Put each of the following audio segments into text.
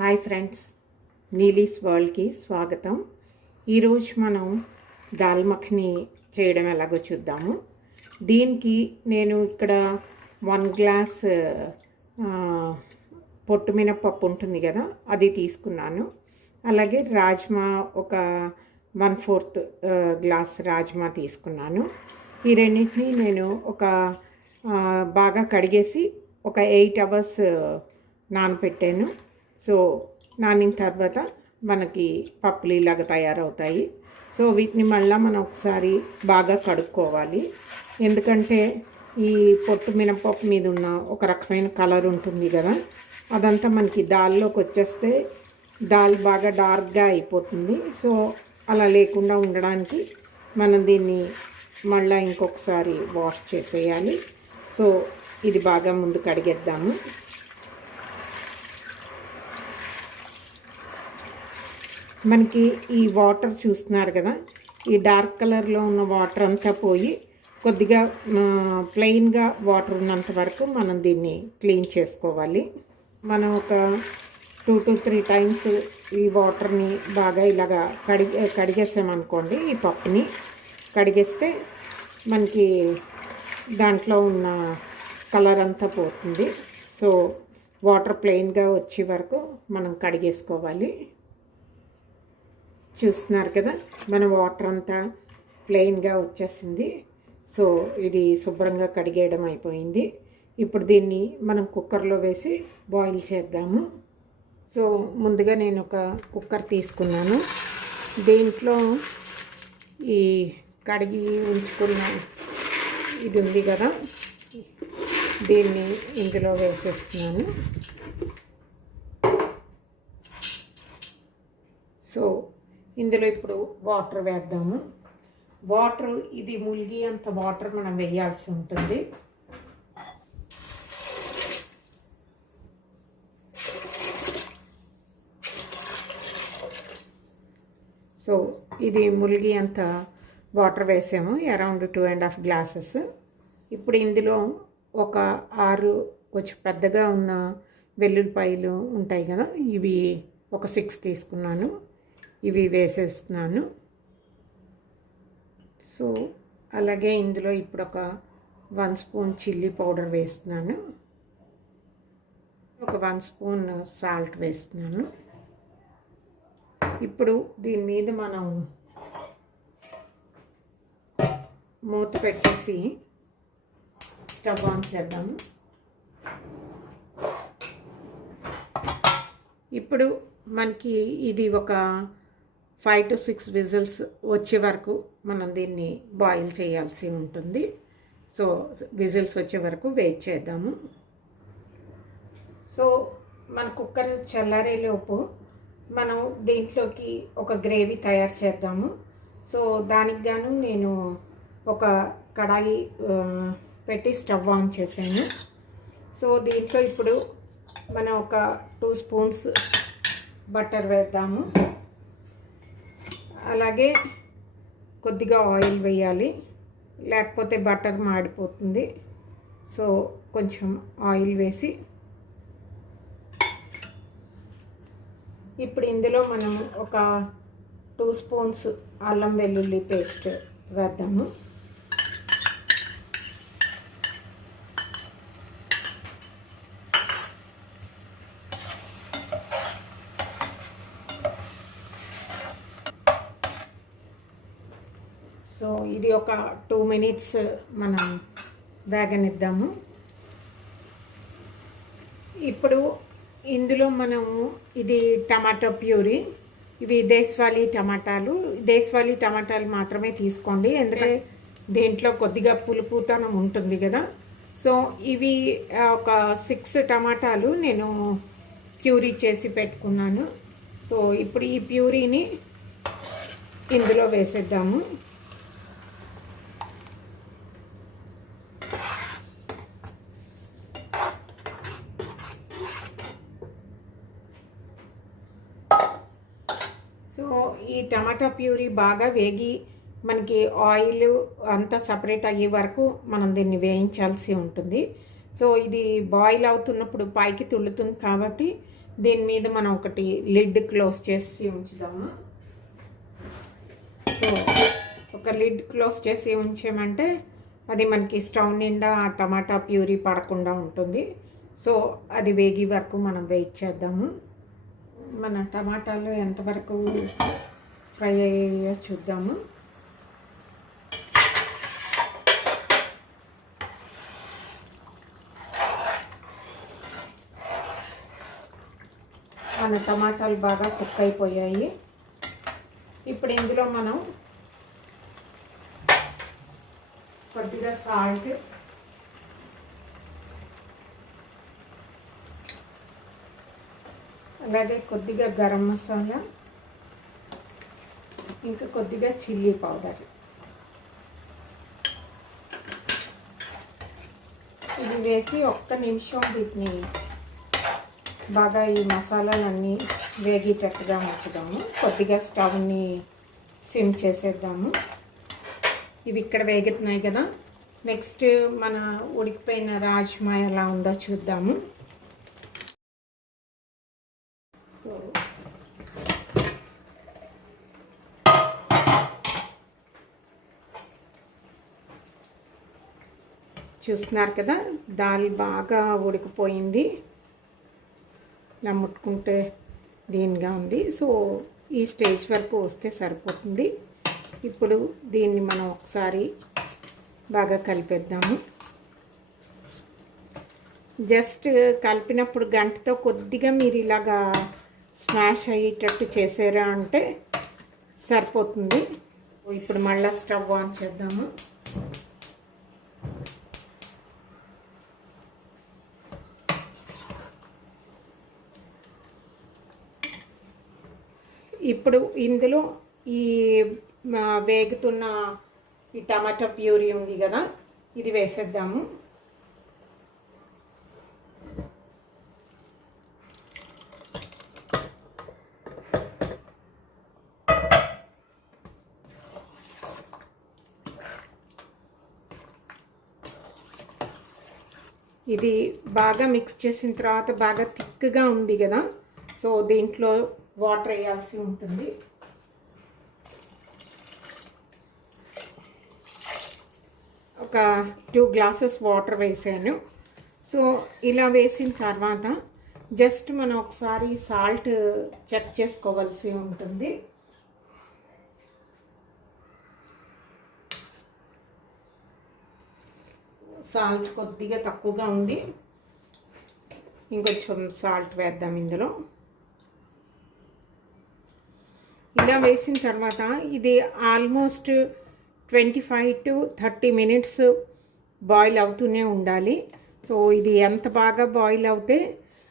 Hi friends నీలీస్ వరల్డ్కి స్వాగతం. ఈరోజు మనం దాల్ మఖని చేయడం ఎలాగో చూద్దాము. దీనికి నేను ఇక్కడ వన్ గ్లాస్ పొట్టు మినపప్పు ఉంటుంది కదా అది తీసుకున్నాను. అలాగే రాజ్మా ఒక వన్ ఫోర్త్ గ్లాస్ రాజ్మా తీసుకున్నాను. ఈ రెండింటిని నేను ఒక బాగా కడిగేసి ఒక ఎయిట్ అవర్స్ నానపెట్టాను. సో నానిన తర్వాత మనకి పప్పులు ఇలాగ తయారవుతాయి. సో వీటిని మళ్ళీ మనం ఒకసారి బాగా కడుక్కోవాలి. ఎందుకంటే ఈ పొట్టు మినపప్పు మీద ఉన్న ఒక రకమైన కలర్ ఉంటుంది కదా అదంతా మనకి దాల్లోకి వచ్చేస్తే దాల్ బాగా డార్క్గా అయిపోతుంది. సో అలా లేకుండా ఉండడానికి మనం దీన్ని మళ్ళీ ఇంకొకసారి వాష్ చేసేయాలి. సో ఇది బాగా ముందు కడిగేద్దాము. మనకి ఈ వాటర్ చూస్తున్నారు కదా ఈ డార్క్ కలర్లో ఉన్న వాటర్ అంతా పోయి కొద్దిగా ప్లెయిన్గా వాటర్ ఉన్నంత వరకు మనం దీన్ని క్లీన్ చేసుకోవాలి. మనం ఒక టూ టు త్రీ టైమ్స్ ఈ వాటర్ని బాగా ఇలాగా కడిగే కడిగేసామనుకోండి ఈ పప్పుని కడిగేస్తే మనకి దాంట్లో ఉన్న కలర్ అంతా పోతుంది. సో వాటర్ ప్లెయిన్గా వచ్చే వరకు మనం కడిగేసుకోవాలి. చూస్తున్నారు కదా? మన వాటర్ అంతా ప్లెయిన్గా వచ్చేసింది. సో ఇది శుభ్రంగా కడిగేయడం అయిపోయింది. ఇప్పుడు దీన్ని మనం కుక్కర్లో వేసి బాయిల్ చేద్దాము. సో ముందుగా నేను ఒక కుక్కర్ తీసుకున్నాను. దీంట్లో ఈ కడిగి ఉంచుకున్న ఇది ఉంది కదా? దీన్ని ఇందులో వేసేస్తున్నాను. సో ఇందులో ఇప్పుడు వాటర్ వేద్దాము. వాటర్ ఇది ములిగి అంత వాటర్ మనం వేయాల్సి ఉంటుంది. సో ఇది ములిగి అంత వాటర్ వేసాము around two and half glasses. ఇప్పుడు ఇందులో ఒక ఆరు కొంచెం పెద్దగా ఉన్న వెల్లుల్లిపాయలు ఉంటాయి కదా ఇవి ఒక సిక్స్ తీసుకున్నాను. ఇవి వేసేస్తున్నాను. సో అలాగే ఇందులో ఇప్పుడు ఒక వన్ స్పూన్ చిల్లీ పౌడర్ వేస్తున్నాను. ఒక వన్ స్పూన్ సాల్ట్ వేస్తున్నాను. ఇప్పుడు దీని మీద మనం మూత పెట్టేసి స్టవ్ ఆన్ చేద్దాము ఇప్పుడు మనకి ఇది ఒక ఫైవ్ టు సిక్స్ విజిల్స్ వచ్చే వరకు మనం దీన్ని బాయిల్ చేయాల్సి ఉంటుంది. సో విజిల్స్ వచ్చే వరకు వెయిట్ చేద్దాము. సో మన కుక్కర్ చల్లారేలోపు మనం దీంట్లోకి ఒక గ్రేవీ తయారు చేద్దాము. సో దానికి గాను నేను ఒక కడాయి పెట్టి స్టవ్ ఆన్ చేశాను. సో దీంట్లో ఇప్పుడు మనం ఒక టూ స్పూన్స్ బటర్ వేద్దాము. అలాగే కొద్దిగా ఆయిల్ వేయాలి. లేకపోతే బటర్ మాడిపోతుంది. సో కొంచెం ఆయిల్ వేసి ఇప్పుడు ఇందులో మనం ఒక టూ స్పూన్స్ అల్లం వెల్లుల్లి పేస్ట్ వేద్దాము సో ఇది ఒక టూ మినిట్స్ మనం వేగనిద్దాము. ఇప్పుడు ఇందులో మనము ఇది టమాటో ప్యూరీ ఇవి దేశవాళీ టమాటాలు. దేశవాళీ టమాటాలు మాత్రమే తీసుకోండి ఎందుకంటే దీంట్లో కొద్దిగా పులుపుతనం ఉంటుంది కదా. సో ఇవి ఒక సిక్స్ టమాటాలు నేను ప్యూరీ చేసి పెట్టుకున్నాను. సో ఇప్పుడు ఈ ప్యూరీని ఇందులో వేసేద్దాము. సో ఈ టమాటా ప్యూరీ బాగా వేగి మనకి ఆయిల్ అంతా సపరేట్ అయ్యే వరకు మనం దీన్ని వేయించాల్సి ఉంటుంది. సో ఇది బాయిల్ అవుతున్నప్పుడు పైకి తుళ్ళుతుంది కాబట్టి దీని మీద మనం ఒకటి లిడ్ క్లోజ్ చేసి ఉంచుదాము. సో ఒక లిడ్ క్లోజ్ చేసి ఉంచామంటే అది మనకి స్టవ్ నిండా ఆ టమాటా ప్యూరీ పడకుండా ఉంటుంది. సో అది వేగి వరకు మనం వెయిట్ చేద్దాము మన టమాటాలు ఎంతవరకు ఫ్రై అయ్యాయో చూద్దాము. మన టమాటాలు బాగా కుక్ అయిపోయాయి. ఇప్పుడు ఇందులో మనం కొద్దిగా సాల్ట్ అలాగే కొద్దిగా గరం మసాలా ఇంకా కొద్దిగా చిల్లీ పౌడర్. ఇది వేసి ఒక్క నిమిషం వీటిని బాగా ఈ మసాలాలన్నీ వేగేటట్టుగా ఉంచుదాము. కొద్దిగా స్టవ్ని సిమ్ చేసేద్దాము. ఇవి ఇక్కడ వేగుతున్నాయి కదా. నెక్స్ట్ మన ఉడికిపోయిన రాజ్మా ఎలా ఉందో చూద్దాము సో చూస్తున్నారు కదా దాల్ బాగా ఉడికిపోయింది. ఇలా ముట్టుకుంటే దీనిగా ఉంది. సో ఈ స్టేజ్ వరకు వస్తే సరిపోతుంది. ఇప్పుడు దీన్ని మనం ఒకసారి బాగా కలిపేద్దాము. జస్ట్ కలిపినప్పుడు గంటతో కొద్దిగా మీరు ఇలాగా స్మాష్ అయ్యేటట్టు చేసారా అంటే సరిపోతుంది. ఇప్పుడు మళ్ళీ స్టవ్ ఆన్ చేద్దాము. ఇప్పుడు ఇందులో ఈ వేగుతున్న ఈ టమాటా ప్యూరీ ఉంది కదా ఇది వేసేద్దాము. ఇది బాగా మిక్స్ చేసిన తర్వాత బాగా థిక్గా ఉంది కదా సో దీంట్లో వాటర్ వేయాల్సి ఉంటుంది. ఒక టూ గ్లాసెస్ వాటర్ వేసాను. సో ఇలా వేసిన తర్వాత జస్ట్ మనం ఒకసారి సాల్ట్ చెక్ చేసుకోవాల్సి ఉంటుంది. సాల్ట్ కొద్దిగా తక్కువగా ఉంది. ఇంకొంచెం సాల్ట్ వేద్దాం ఇందులో. ఇలా వేసిన తర్వాత ఇది almost twenty five to thirty minutes boil అవుతూనే ఉండాలి. సో ఇది ఎంత బాగా బాయిల్ అవుతే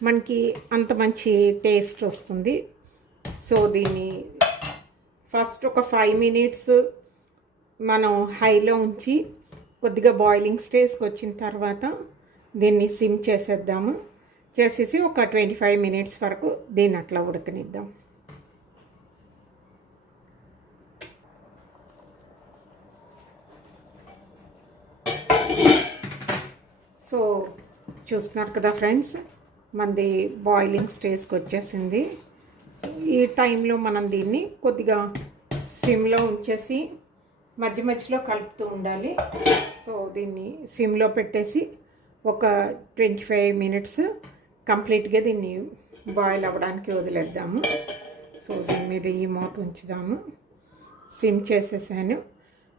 మనకి అంత మంచి టేస్ట్ వస్తుంది. సో దీన్ని ఫస్ట్ ఒక ఫైవ్ మినిట్స్ మనం హైలో ఉంచి కొద్దిగా బాయిలింగ్ స్టేజ్కి వచ్చిన తర్వాత దీన్ని సిమ్ చేసేద్దాము. చేసేసి ఒక ట్వంటీ ఫైవ్ మినిట్స్ వరకు దీన్ని అట్లా ఉడకనిద్దాం సో చూస్తున్నారు కదా ఫ్రెండ్స్? మనది బాయిలింగ్ స్టేజ్కి వచ్చేసింది. సో ఈ టైంలో మనం దీన్ని కొద్దిగా సిమ్లో ఉంచేసి మధ్య మధ్యలో కలుపుతూ ఉండాలి. సో దీన్ని సిమ్లో పెట్టేసి ఒక ట్వంటీ ఫైవ్ మినిట్స్ కంప్లీట్గా దీన్ని బాయిల్ అవ్వడానికి వదిలేద్దాము. సో దీని మీద ఈ మూత ఉంచుదాము. సిమ్ చేసేసాను.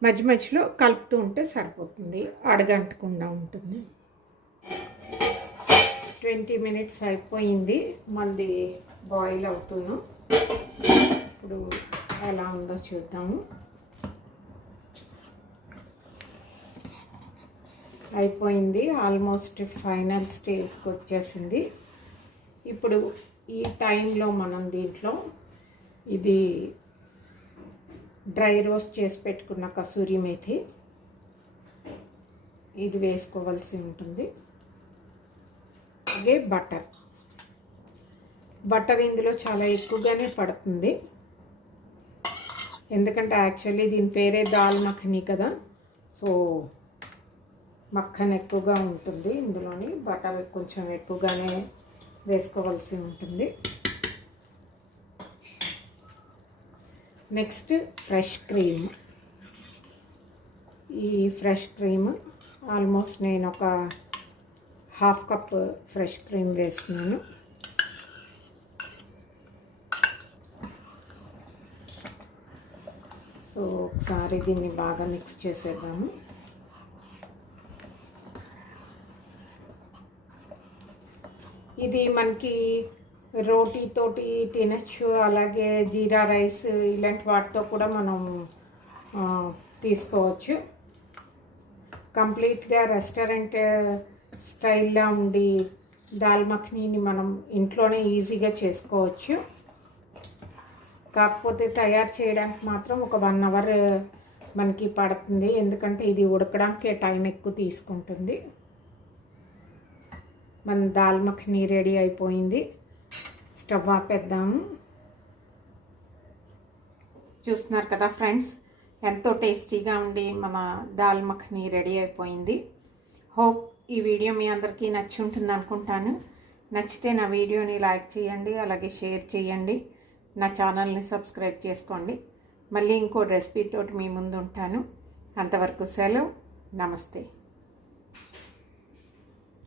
మధ్య మధ్యలో కలుపుతూ ఉంటే సరిపోతుంది. అడగంటకుండా ఉంటుంది. ట్వంటీ మినిట్స్ అయిపోయింది. మళ్ళీ బాయిల్ అవుతున్నాం. ఇప్పుడు ఎలా ఉందో చూద్దాము. అయిపోయింది. ఆల్మోస్ట్ ఫైనల్ స్టేజ్కి వచ్చేసింది. ఇప్పుడు ఈ టైంలో మనం దీంట్లో ఇది డ్రై రోస్ట్ చేసి పెట్టుకున్న కసూరి మేథి ఇది వేసుకోవాల్సి ఉంటుంది. అలాగే బటర్. బటర్ ఇందులో చాలా ఎక్కువగానే పడుతుంది. ఎందుకంటే యాక్చువల్లీ దీని పేరే దాల్ మఖనీ కదా. సో మక్కన్ ఎక్కువగా ఉంటుంది ఇందులోని. బటర్ కొంచెం ఎక్కువగానే వేసుకోవాల్సి ఉంటుంది. Next fresh cream. ఈ ఫ్రెష్ క్రీమ్ ఆల్మోస్ట్ నేను ఒక హాఫ్ కప్ ఫ్రెష్ క్రీమ్ వేస్తున్నాను సో ఒకసారి దీన్ని బాగా మిక్స్ చేసేద్దాము. ఇది మనకి రోటీతోటి తినచ్చు అలాగే జీరా రైస్ ఇలాంటి వాటితో కూడా మనం తీసుకోవచ్చు. కంప్లీట్గా రెస్టారెంట్ స్టైల్లో ఉండి దాల్ మఖనీని మనం ఇంట్లోనే ఈజీగా చేసుకోవచ్చు. కాకపోతే తయారు చేయడానికి మాత్రం ఒక వన్ అవర్ మనకి పడుతుంది. ఎందుకంటే ఇది ఉడకడానికి టైం ఎక్కువ తీసుకుంటుంది. మన దాల్ మఖనీ రెడీ అయిపోయింది. స్టవ్ ఆపేద్దాము చూస్తున్నారు కదా ఫ్రెండ్స్ ఎంతో టేస్టీగా ఉండి మన దాల్ మఖనీ రెడీ అయిపోయింది. హోప్ ఈ వీడియో మీ అందరికీ నచ్చి ఉంటుంది అనుకుంటాను. నచ్చితే నా వీడియోని లైక్ చేయండి అలాగే షేర్ చేయండి. నా ఛానల్ని సబ్స్క్రైబ్ చేసుకోండి. మళ్ళీ ఇంకో రెసిపీతోటి మీ ముందు ఉంటాను. అంతవరకు సెలవు. నమస్తే.